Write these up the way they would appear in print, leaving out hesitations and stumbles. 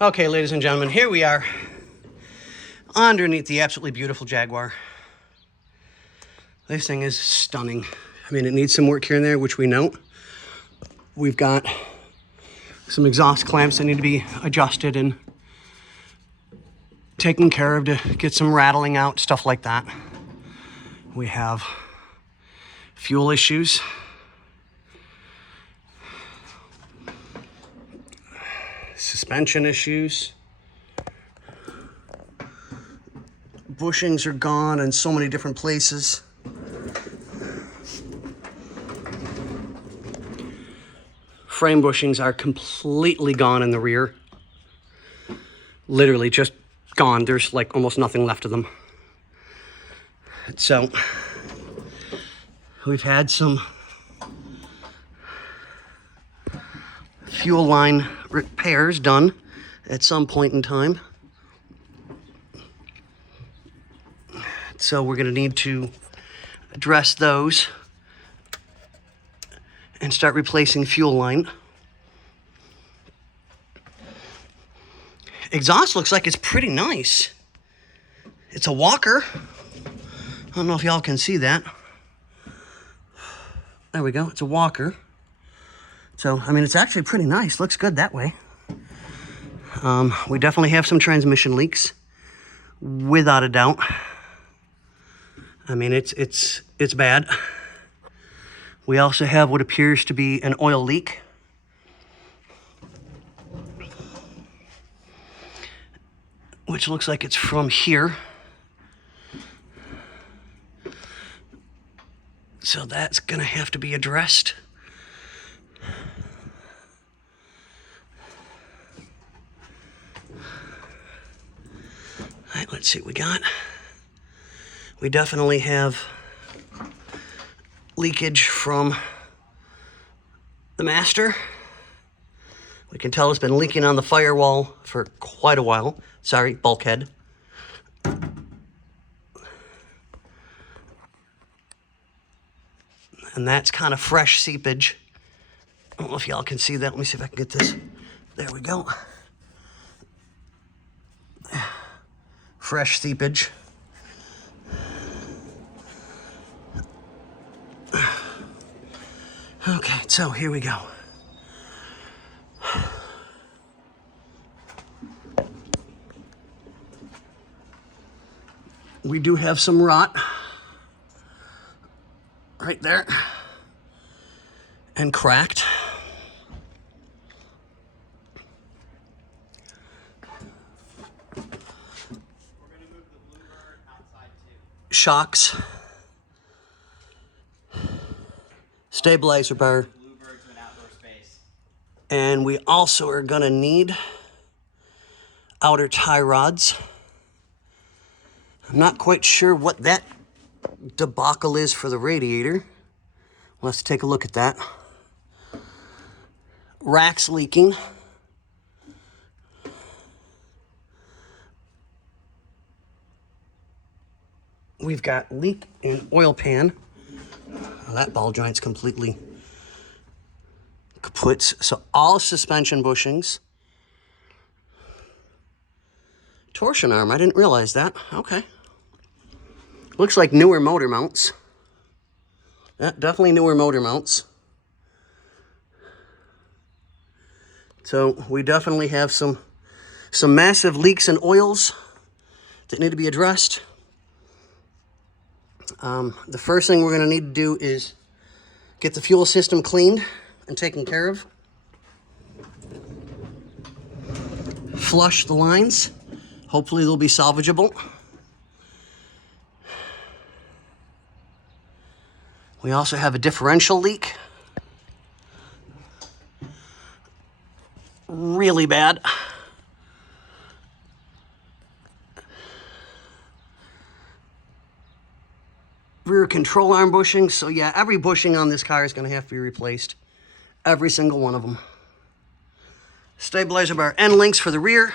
Okay, ladies and gentlemen, here we are underneath the absolutely beautiful Jaguar. This thing is stunning. I mean, it needs some work here and there, which we know. We've got some exhaust clamps that need to be adjusted and taken care of to get some rattling out, stuff like that. We have fuel issues. Suspension issues. Bushings are gone in so many different places. Frame bushings are completely gone in the rear. Literally just gone. There's like almost nothing left of them. So we've had some fuel line repairs done at some point in time. So we're going to need to address those and start replacing fuel line. Exhaust looks like it's pretty nice. It's a walker. I don't know if y'all can see that. There we go. It's a walker. So, I mean, it's actually pretty nice. Looks good that way. We definitely have some transmission leaks, without a doubt. I mean, it's bad. We also have what appears to be an oil leak. Which looks like it's from here. So that's gonna have to be addressed. All right, let's see what we got. We definitely have leakage from the master. We can tell it's been leaking on the firewall for quite a while. Sorry, bulkhead. And that's kind of fresh seepage. I don't know if y'all can see that. Let me see if I can get this. There we go. Fresh seepage. Okay, so here we go. We do have some rot right there and cracked. Shocks, stabilizer bar, and we also are gonna need outer tie rods. I'm not quite sure what that debacle is for the radiator. Let's take a look at that. Racks leaking. We've got leak in oil pan. Well, that ball joint's completely kaput. So all suspension bushings. Torsion arm, I didn't realize that. Okay. Looks like newer motor mounts. Yeah, definitely newer motor mounts. So we definitely have some massive leaks and oils that need to be addressed. The first thing we're going to need to do is get the fuel system cleaned and taken care of. Flush the lines. Hopefully they'll be salvageable. We also have a differential leak. Really bad. Rear control arm bushing. So yeah, every bushing on this car is going to have to be replaced. Every single one of them. Stabilizer bar end links for the rear.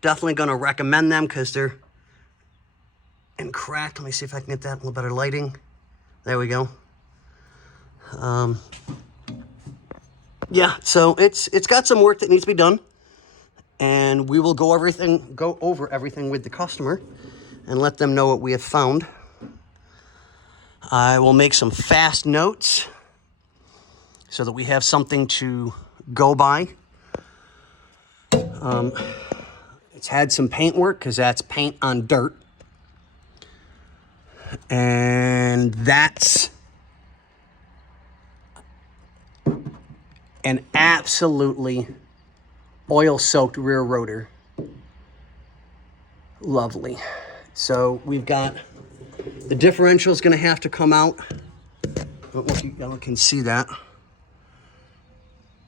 Definitely going to recommend them because they're in cracked. Let me see if I can get that a little better lighting. There we go. Yeah, so it's got some work that needs to be done. and we will go over everything with the customer and let them know what we have found. I will make some fast notes so that we have something to go by. It's had some paint work because that's paint on dirt. And that's an absolutely oil-soaked rear rotor. Lovely. So we've got the differential is going to have to come out. I don't know if you can see that.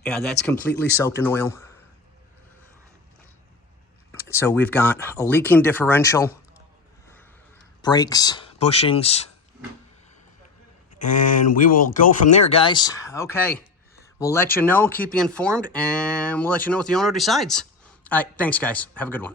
Yeah, that's completely soaked in oil. So we've got a leaking differential, brakes, bushings, and we will go from there, guys. Okay, we'll let you know, keep you informed, and we'll let you know what the owner decides. All right, thanks, guys. Have a good one.